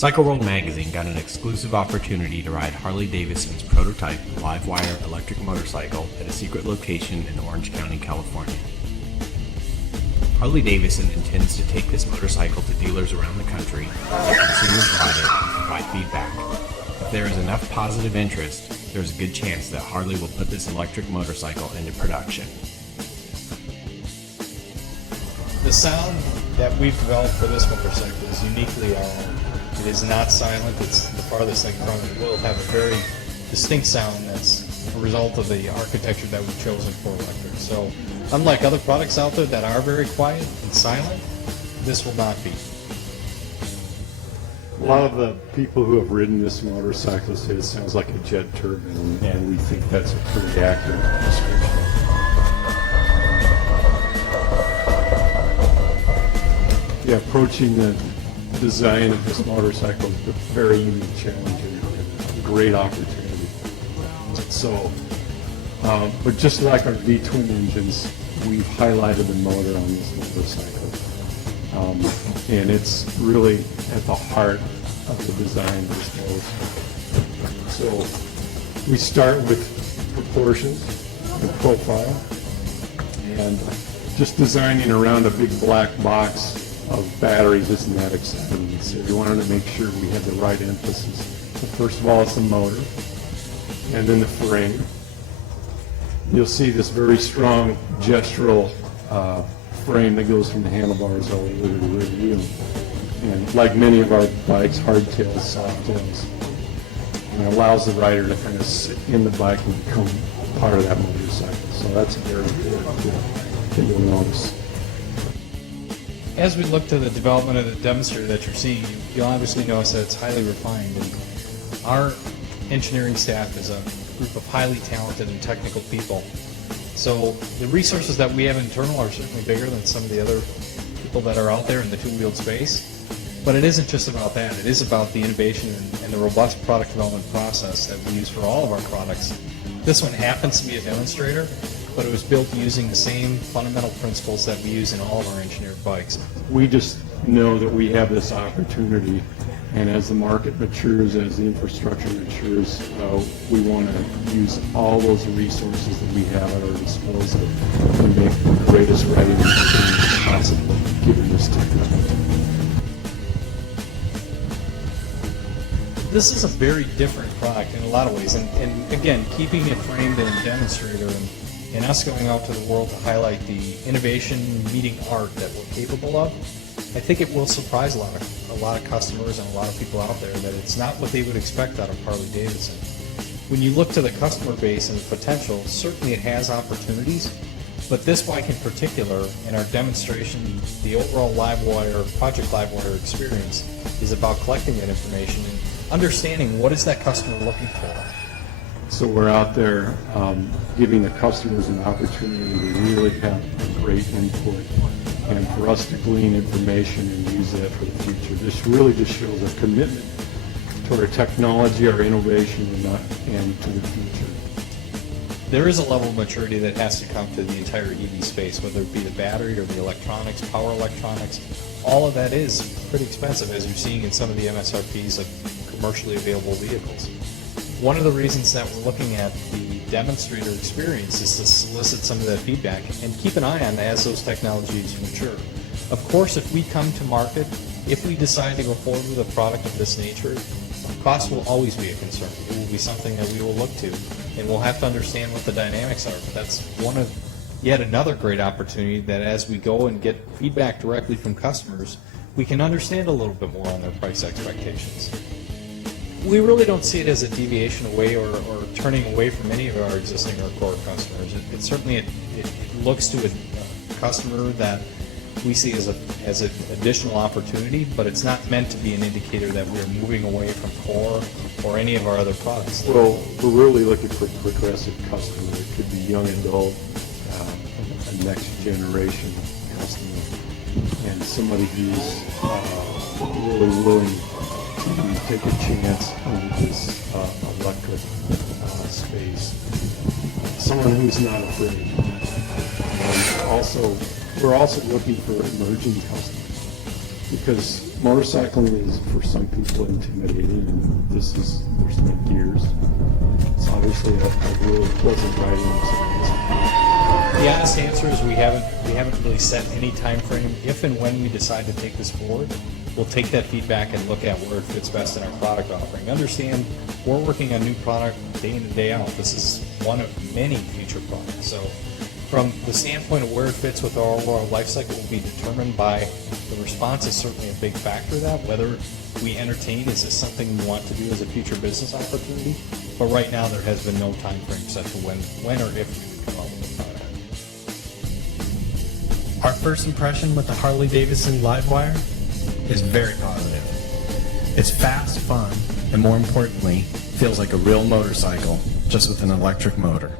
Cycle World magazine got an exclusive opportunity to ride Harley-Davidson's prototype Livewire electric motorcycle at a secret location in Orange County, California. Harley-Davidson intends to take this motorcycle to dealers around the country, let consumers ride it, and provide feedback. If there is enough positive interest, there's a good chance that Harley will put this electric motorcycle into production. The sound that we've developed for this motorcycle is uniquely our own. It is not silent, it's the farthest thing from it. It will have a very distinct sound that's a result of the architecture that we've chosen for electric. So, unlike other products out there that are very quiet and silent, this will not be. A lot of the people who have ridden this motorcycle say it sounds like a jet turbine, and we think that's a pretty accurate description. Yeah, approaching the design of this motorcycle is a very unique challenge and a great opportunity. So, but just like our V-twin engines, we've highlighted the motor on this motorcycle. And it's really at the heart of the design of this motorcycle. So we start with proportions and profile, and just designing around a big black box of batteries isn't that exciting. So we wanted to make sure we had the right emphasis. So first of all, it's the motor, and then the frame. You'll see this very strong gestural frame that goes from the handlebars all the way to the rear wheel. And like many of our bikes, hardtails, softtails, and it allows the rider to kind of sit in the bike and become part of that motorcycle. So that's very important that you'll notice. As we look to the development of the demonstrator that you're seeing, you'll obviously notice that it's highly refined. And our engineering staff is a group of highly talented and technical people. So the resources that we have internal are certainly bigger than some of the other people that are out there in the two-wheeled space. But it isn't just about that. It is about the innovation and the robust product development process that we use for all of our products. This one happens to be a demonstrator, but it was built using the same fundamental principles that we use in all of our engineered bikes. We just know that we have this opportunity, and as the market matures, as the infrastructure matures, we want to use all those resources that we have at our disposal to make the greatest riding experience possible given this technology. This is a very different product in a lot of ways, and again, keeping it framed in a demonstrator and us going out to the world to highlight the innovation meeting art that we're capable of, I think it will surprise a lot of customers and a lot of people out there that it's not what they would expect out of Harley-Davidson. When you look to the customer base and the potential, certainly it has opportunities, but this bike in particular, in our demonstration, the overall Livewire, Project Livewire experience is about collecting that information and understanding what is that customer looking for. So we're out there giving the customers an opportunity to really have great input, and for us to glean information and use that for the future. This really just shows a commitment to our technology, our innovation, and to the future. There is a level of maturity that has to come to the entire EV space, whether it be the battery or the electronics, power electronics. All of that is pretty expensive, as you're seeing in some of the MSRPs of commercially available vehicles. One of the reasons that we're looking at the demonstrator experience is to solicit some of that feedback and keep an eye on as those technologies mature. Of course, if we come to market, if we decide to go forward with a product of this nature, cost will always be a concern. It will be something that we will look to, and we'll have to understand what the dynamics are. But that's one of yet another great opportunity that as we go and get feedback directly from customers, we can understand a little bit more on their price expectations. We really don't see it as a deviation away or turning away from any of our existing or core customers. It certainly it looks to a customer that we see as an additional opportunity, but it's not meant to be an indicator that we're moving away from core or any of our other products. Well, we're really looking for a progressive customer. It could be young adult, a next generation customer, and somebody who's really willing to take a chance on this electric space. Someone who's not afraid. We're also looking for emerging customers. because motorcycling is for some people intimidating, and there's no gears. It's obviously a really pleasant riding experience. The honest answer is we haven't really set any time frame. If and when we decide to take this forward, we'll take that feedback and look at where it fits best in our product offering. Understand we're working on new product day in and day out. This is one of many future products. So from the standpoint of where it fits with our overall life cycle will be determined by the response is certainly a big factor of that. Whether we entertain, is this something we want to do as a future business opportunity? But right now there has been no time frame set to when or if we would come out with a product. Our first impression with the Harley-Davidson Livewire is very positive. It's fast, fun, and more importantly, feels like a real motorcycle, just with an electric motor.